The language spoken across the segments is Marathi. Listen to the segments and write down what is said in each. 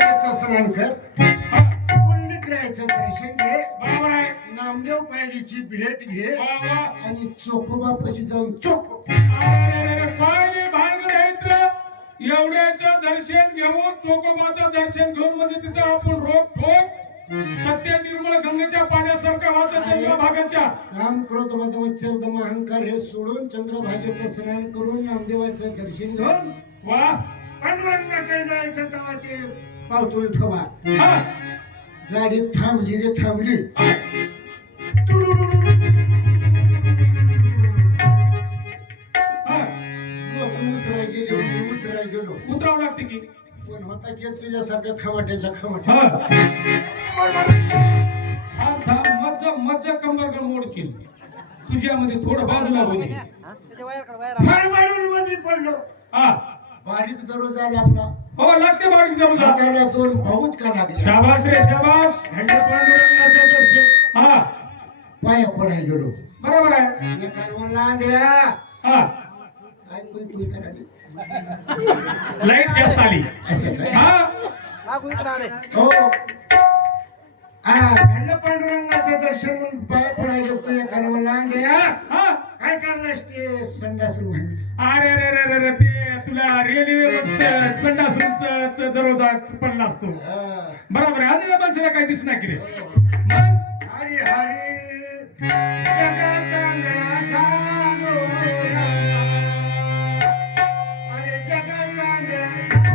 चंद्रभागेचा स्नान कर, पुंडलिकरायाचं दर्शन घे, बरोबर आहे. नामदेव पायरीची भेट घे वा वा. आणि चोखोबापाशी जाऊन चोख. अरे काय भानगड आहे इथं? एवढ्याचं दर्शन घेऊन चोकोबाचं दर्शन घेऊन म्हणजे तिथं आपण रोग ठोक सत्य निर्मळ गंगेच्या पाण्यासारखं वाहतं चंद्रभागेच्या. काम क्रोध मद मच्छर दम अहंकार हे सोडून चंद्रभागेचं स्नान करून नामदेवाचं दर्शन घेऊन वा. पांडुरंगाकडे जायचं तेव्हा ते पावतो विठोबा. हा. गाडी थांबली रे थांबली. हा. हा. उतराय गेले, उतराय गेलो. उतरावं लागते की. पण होता की तुझ्यासारख्या खमाट्याच्या खमाट्या. थांब थांब मज्ज मज्ज कंबर मोडतील तुझ्यामध्ये थोडं बाजूला होईल. फार मारून मध्ये पडलो. हा. बारीक दरोजा लागला. हो लागते बारीक दरोजा. हाताला दोन भाऊच का लागले. शाबास रे शाबास. खंड पांडुरंगाचं दर्शन हा. पाया पडाय गेलो. बरोबर आहे. एकाला म्हणला द्या हा. काय कोई करायली लाईट जास्त आली. असं काय? हा. हो. खंड पांडुरंगाचं दर्शन म्हणून पाया पडाय गेलो. एकाला म्हणला द्या हा. काय करणारस ते संडास म्हणून. अरे रे रे रे रे ते तुला रेल्वे संडास दरोजा पडला असतो. बरोबर आहे. आणि माणसाला काही दिसणार की रे. मग हरी हरी जगत आंधळाचा डोळा. अरे जगत आंधळाचा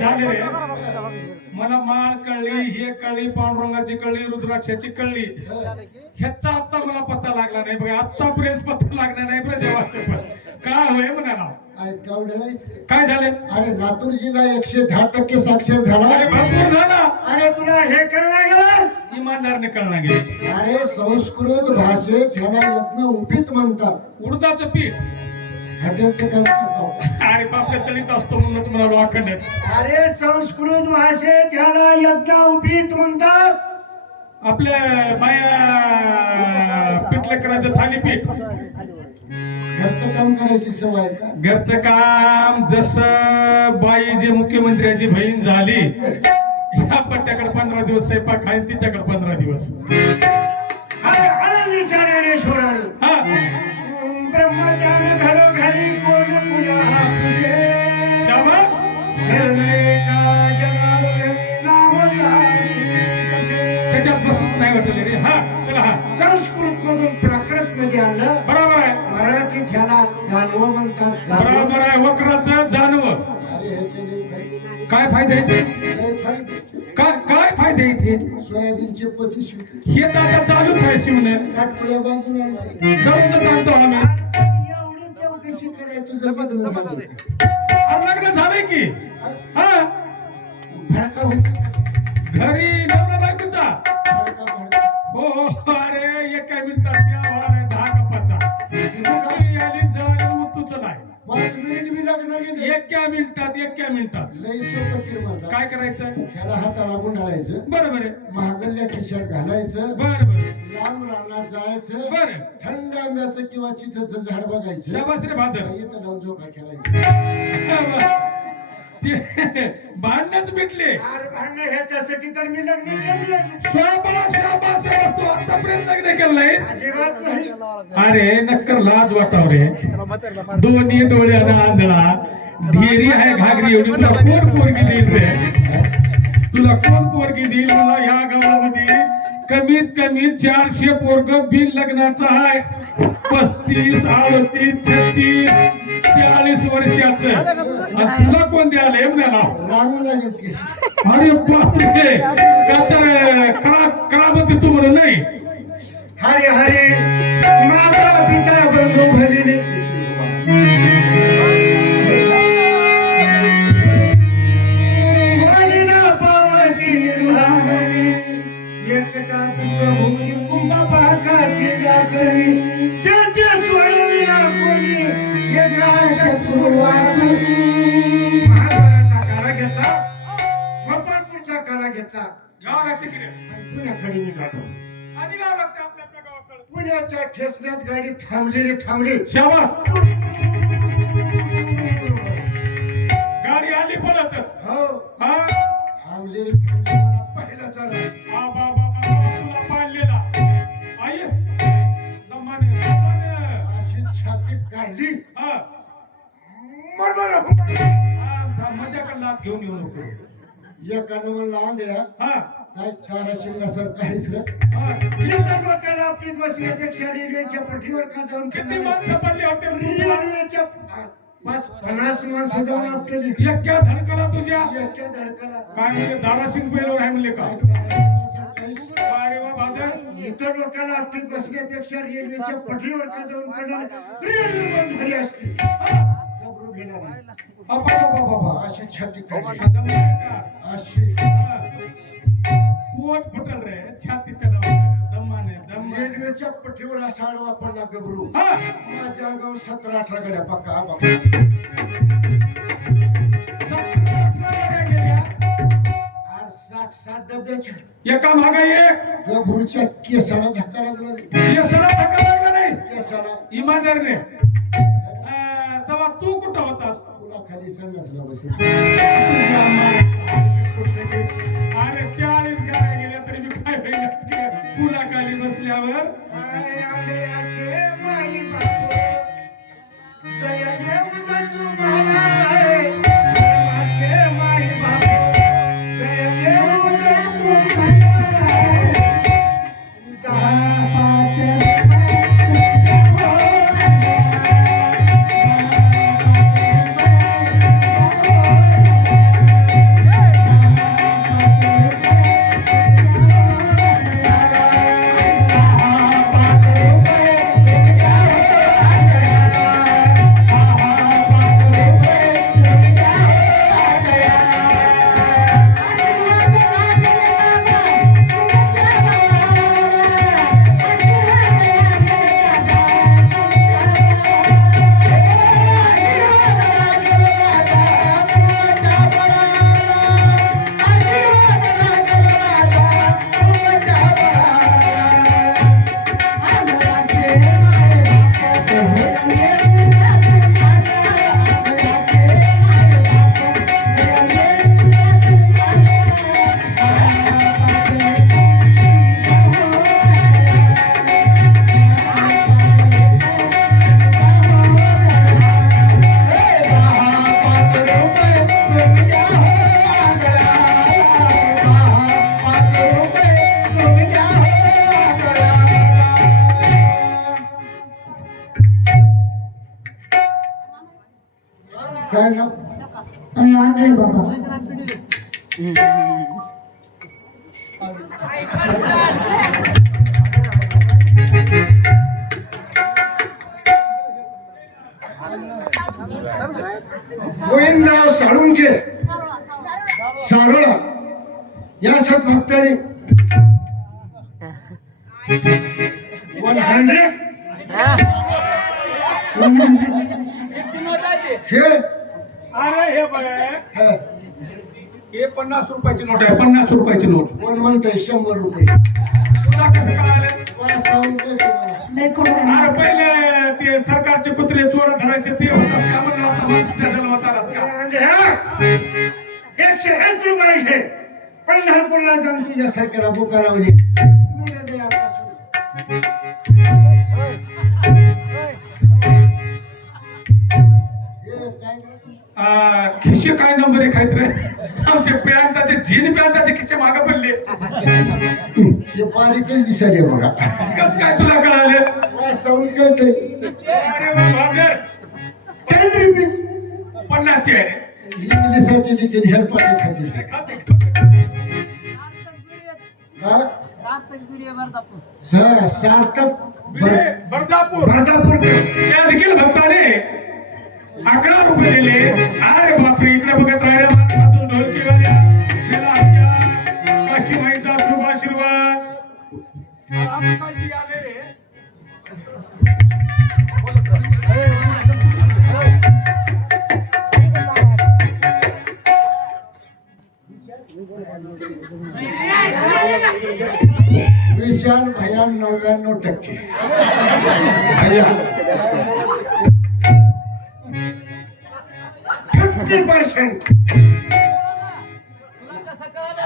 झाले रे. मला माळ कळली, हे कळली, पांडुरंगाची कळली, रुद्राक्षाची कळली. ह्याचा आता मला पत्ता लागला नाही बघा. आतापर्यंत पत्ता लागला नाही बरं देवाचं. पण काय होय म्हणाला. काय झाले? अरे लातूर जिल्हा 110% साक्षर झाला. अरे भरपूर झाला. अरे तुला हे कळणार गेलं. इमानदारने कळणार गेलं. अरे संस्कृत भाषेत ह्याला यज्ञ उपीत म्हणतात. उडदाचं पीठ हॉटेलचं काम करतो. अरे बापरे तळीत असतो म्हणून तुम्हाला अखंड. अरे संस्कृत भाषेत ह्याला यज्ञ उपीत म्हणतात. आपल्या बाया पिठले करायचं थालीपीठ. घरचं काम करायची सवय का? घरचं काम जसं बाई जे मुख्यमंत्र्याची बहीण झाली ह्या पट्ट्याकडे 15 दिवस स्वयंपाक आहे, तिच्याकडे 15 दिवस. हा ब्रह्मज्ञान घरोघरी कोण पुन्हा हापुसे. त्याच्यात बसून नाही वाटले रे. हा चला. हा संस्कृत मधून प्राकृत मध्ये आणलं. बरोबर आहे. मराठीत ह्याला जानव म्हणतात. बरोबर आहे. वक्राचं जानवं. अरे ह्याचे लय फायदे. काय फायदे इथे? लय फायदे. काय फायदे इथे? सोयाबीनचे पोती शिवते. हे तर आता चालूच आहे शिवणे. काटकुळ्या बांधून आणते. दररोज आणतो आम्ही. एवढी चौकशी करायला तुझं बदल. लग्न झालंय की. हा भडका होता. घरी नवरा बायकोचा. भडका भडका. हो हो. अरे एका मिनिटात आहे 10 कपाचा. आली जळ उतूच नाही. 5 मिनिट बी लागणार नाही. एका मिनिटात एक्या मिनिटात. लई सोपं किरमत. काय करायचं? ह्याला हाताला गुंडाळायचं, बरोबर आहे. महागल्ल्या खिशात घालायचं, बरं लांब रानात जायचं, बरं. थंड आंब्याचं किंवा चिंचेचं झाड बघायचं, शाबास रे भादर. इथं लावून झोका खेळायचं. भांडणच भेटले. अरे भांडण ह्याच्यासाठी तर मी लग्न केलं. शाबास शाबास शाबास. तू आतापर्यंत लग्न केलंय? अजिबात नाही. अरे नक्कर लाज वाटाव रे. दोन्ही डोळ्याला आंधळा, ढेरी आहे घागरी एवढी. तुला कोण पोरगी देईल रे? तुला कोण पोरगी देईल? मला ह्या गावामध्ये कमीत कमी 400 पोरग बिन लग्नाचं आहे. 35, 38, 36, 40 वर्षाचं. आणि तुला कोण द्यायला एवढ्याला? रामू लागेल की. अरे बापरे. का तर करामती तू म्हणून नाही. हरे हरे माता पिता बंधू भगिनी, वडिला पावाची निर्वाणी, एकटा तुझी कुंभा पाकाची जाचरी, त्याचे सोडविना कोणी एका शत्रुवादी. महाराजाचा कारा घेतला, गोपाळपूरचा कारा घेतला, गावाला तिकडे आणि पुण्याकडे निघालो. आणि गाव लागते आपल्या गावाकडे. पुण्याच्या ठेसण्यात गाडी थांबली रे थांबली. शाबास. गाडी आली पळतच. हो हा थांबली रे थांबली. मला पहिला चला. तुला पाळलेला आई दमाने अशी छाती काढली. हा मरमर मजा करला घेऊन येऊ नको. एकानं म्हणला आंधळ्या हा काय ताराशिंगासर काहीच रे. हा. इथं डोक्याला आपटीत बसण्यापेक्षा रेल्वेच्या पटरीवर का जाऊन किती माणसं पडली होते रेल्वेच्या 50 माणसं जाऊन आपटली. एक्या धडकला तुझ्या. एका धडकाला काय म्हणजे दारासिंग पहिल्यावर आहे म्हणले का? काहीच. अरे वा भादर. इथं डोक्याला आपटीत बसण्यापेक्षा रेल्वेच्या पटरीवर का जाऊन पडलं. रेल्वे बंद झाली असती. घाबरून गेला नाही. बाबा अशी छाती काढली. अशी पोट फुटल रे छातीच्या नावाने. दमाने दमाने. रेल्वेच्या पट्टीवर असा आडवा पडला गबरू. हा माझ्या अंगावर 17-18 गड्या पक्का बाबा. 17-18 गेल्या. 60 डब्याच्या एका मागे एक. गबरूच्या केसाला धक्का लागला रे. केसाला धक्का लागला नाही. केसाला इमानदारने. तेव्हा तू कुठं होतास? तुला खाली संडासला बसला. अरे 40 गाड्या गेल्या तरी मी काय पुला खाली बसल्यावर. काय ना आणि आंधळे बाबा गोविंदराव साळुंके सारोळा या सद्भक्तांनी 100 खेळ अरे हे बघ 50 रुपयाची नोट आहे, 50 रुपयाची नोट. कोण म्हणतंय 100 रुपये? तुला कसं कळालं? मला सांगून कळते मला. लय कोण अरे पहिले ते सरकारचे कुत्रे चोर धरायचे ते होतास का म्हणलं, आता माणसाच्या जन्मतालाच का? आणि हा, 101 रुपये 50 जाऊन तुझ्या सरकारला बुका लावली. मी हृदयापासून हे काय खिशे काय नंबर एक आहेत रे? आमचे पॅन्टाचे जीन पॅन्टाचे खिशे मागे पडले. हे बारीकच दिसले बघा. कस काय तुला कळाले? मला सांगून कळते. अरे वा, भागर. 10 रुपये 50 ची आहे रे. इंग्लिशाची लिखित हेल्प खाती. हा सार्थक बर्दापूर बर्दापूर त्या देखील भक्ताने 11 रुपये दिले. अरे बापरे, इकडे बघत राहिल्या ढोलकीवाल्या त्याला आमच्या काशीमाईचा शुभ आशीर्वाद. आम्ही काय ती आले रे? विशाल भैया 99%. भैया 50%.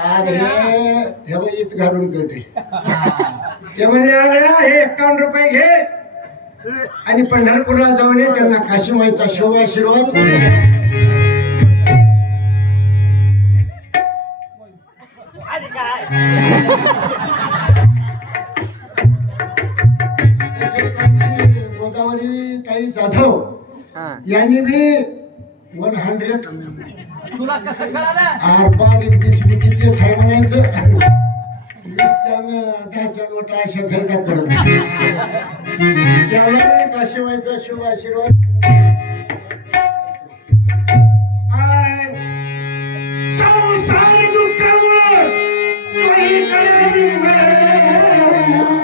अरे हे बघ इथं घालून कळते. ते म्हणले अरे हे 51 रुपये घे आणि पंढरपूरला जाऊन ये, त्यांना काशीमाईचा शुभ आशीर्वाद. गोदावरी ताई जाधव यांनी बी 100 तुला कसं कळालं? आरपार दिसली की तेच आहे म्हणायचं. 10च्या नोटा अशाच आहे का करत. त्याला काशीमाईचा शुभ आशीर्वाद. संसार दुःखामुळं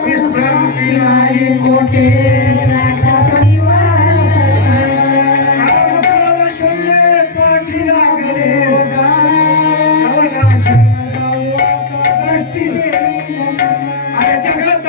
विश्रांती नाही कोठे. पाठी लागले दृष्टी अरे जगत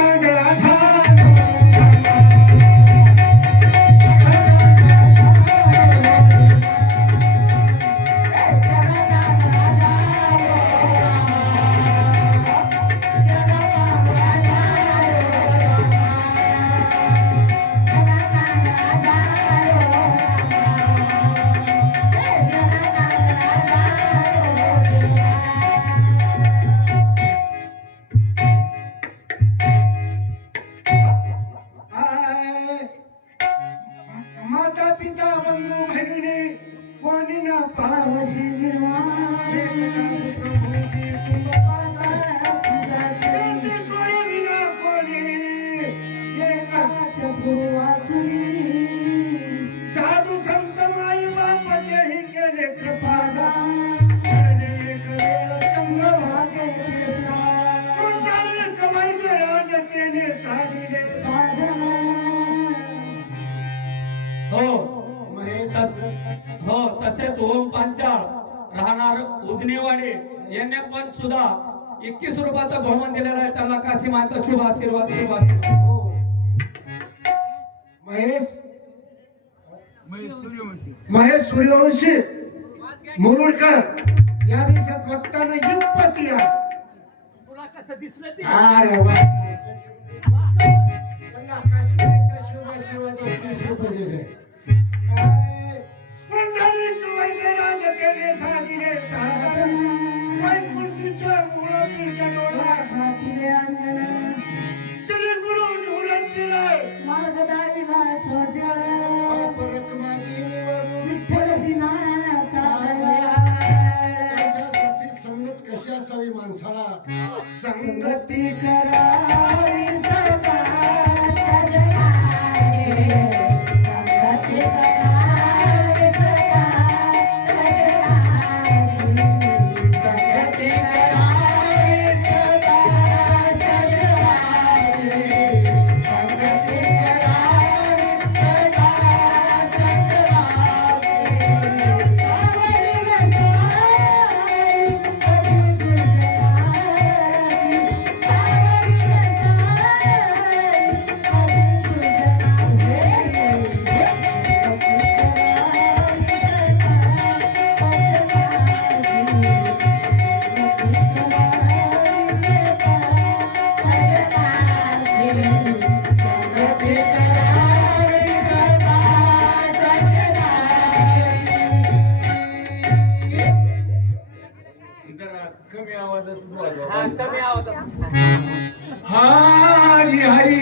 माता पिता बंधू बहिणी कोणी ना पावसी साधू संत माई बाप तेही केले कृपादा. चंद्रभागे वैद्य राज तेने साधिले. हो तसेच ओम पांचाळ राहणार उजनेवाडे यांनी पण सुद्धा 21 रुपयाचा बहुमान दिलेला आहे. त्यांना काशी माता शुभ आशीर्वाद शुभ आशीर्वाद. महेश सूर्यवंशी मुरुडकर या दिवसात भक्तांना युगपती आहे. तुला कसं दिसलं ते? अरे वा. त्यांना काशीमाईचा शुभ आशीर्वाद 21 रुपये दिले. पंढरीत वैद्यराज तेने साधिले सादर. वैकुंठीच्या मूळ पीठ डोळा घातिले अंजन. श्री गुरु निवृत्तीला मार्ग दाविला सोजळ. परकमा देवीवर विठ्ठल दिनाचा त्याच्यासाठी संगत कशी असावी माणसाला. संगती करावी सदा कमी आवाजात वाजवा. हा, कमी आवाजात. हरी हरी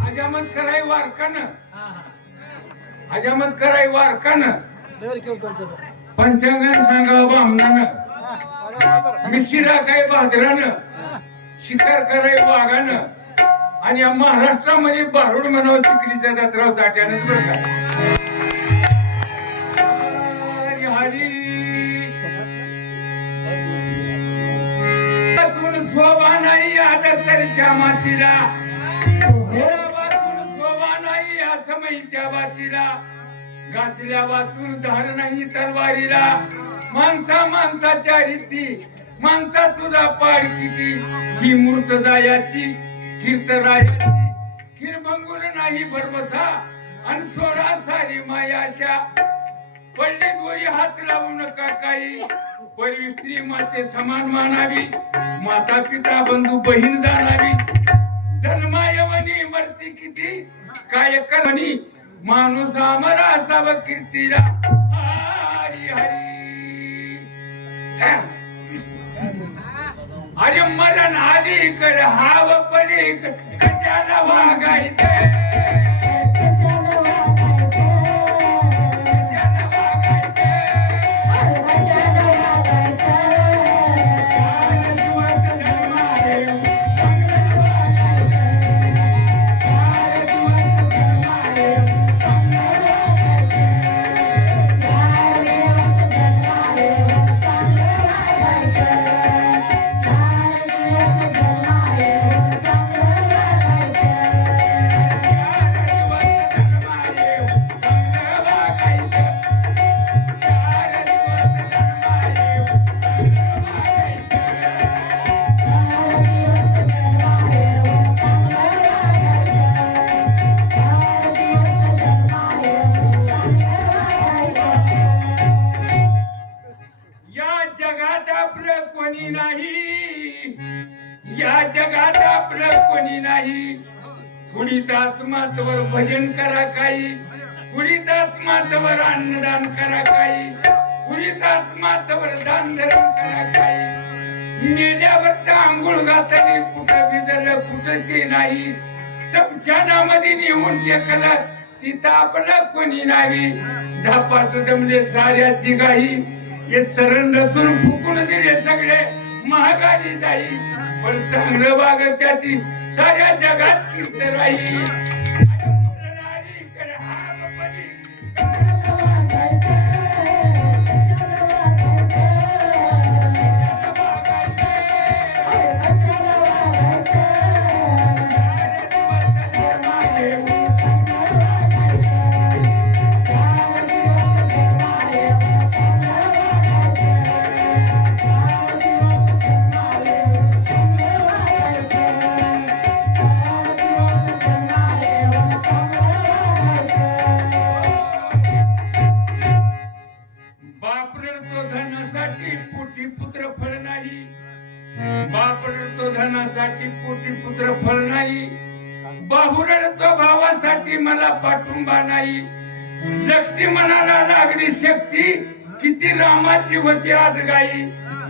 हजामत कराय वारकान हजामत कराय वारकान पंचांगण सांगावं बामणानं मिशिरा काय बाजरानं शिकार कराय वाघानं आणि या महाराष्ट्रामध्ये बारूड म्हणावं चिकलीचा जत्रा ताट्यानंच बरं का. हरी हरी वाचून शोभा नाही या दत्तरच्या मातीला वाचून शोभा नाही या समईच्या बातीला गाचल्या वाचून धार नाही तलवारीला माणसाच्या रीती माणसा तुझा पाड किती ही मूर्त जायाची कीर्तरायाची खिरभंगुर नाही बरबसा आणि सोडा सारी मायाशा पडली दोरी हात लावू नका काही पहिली स्त्री माते समान मानावी माता पिता बंधू बहीण जाणावी जन्मायवनी मरती किती काय करणी माणूस आमरा असाव कीर्तीला हरी हरी अरे मरण अलीकडे हाव पडी कशाला वागायचे या जगात आपलं कोणी नाही कुणीत आत्मात्वर भजन करा काही कुणीत आत्मात्वर अन्नदान करा काही कुणीत आत्मात्वर दान धर्म करा काही नेल्यावर तर आंघोळ घातली कुठं भिजलं कुठं ते नाही शमशानामध्ये नेऊन टेकलं तिथं आपलं कोणी नाही धापाच जमले साऱ्याची गाई हे सरंडातून फुकून दिले सगळे महागारी जाई पण चांगलं वागत त्याची साऱ्या जगात कीर्त राहील धनासाठी पोटी पुत्र फळ नाही बाहुरडतो भावासाठी मला पाठुंबा नाही लक्ष्मणाला लागली शक्ती किती रामाची होती आज गाई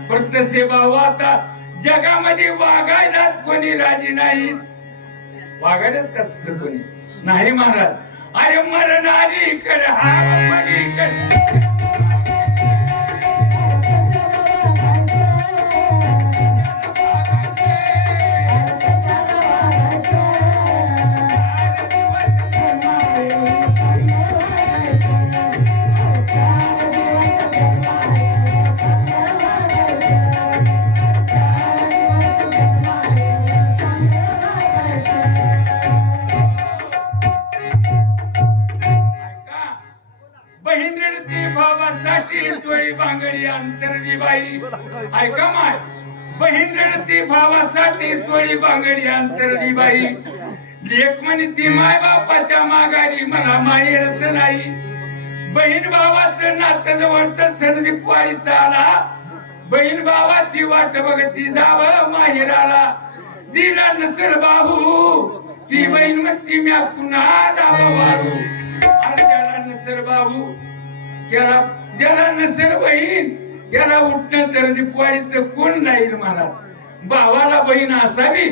पण तसे भाऊ आता जगामध्ये वागायलाच कोणी राजी नाही वागायलाच कोणी नाही महाराज अरे मरण आली इकडे हा इकडे बांगडी अंतरली बाई ऐका माय बहीण रडती भावासाठी थोडी बांगडी अंतरली बाई लेक म्हणे ती माय बापाच्या माघारी मला माहेरच नाही बहीण भावाचं नातं जवळचं संदीप वाडीचा आला बहीण भावाची वाट बघती जावं माहेराला जिला नसल बाहू ती बहीण म्हणती म्या कुणाला वारू आणि त्याला नसल बाहू त्याला ज्याला नसेल बहीण त्याला उठणं तर पोळीचं कोण राहील मला भावाला बहीण असावी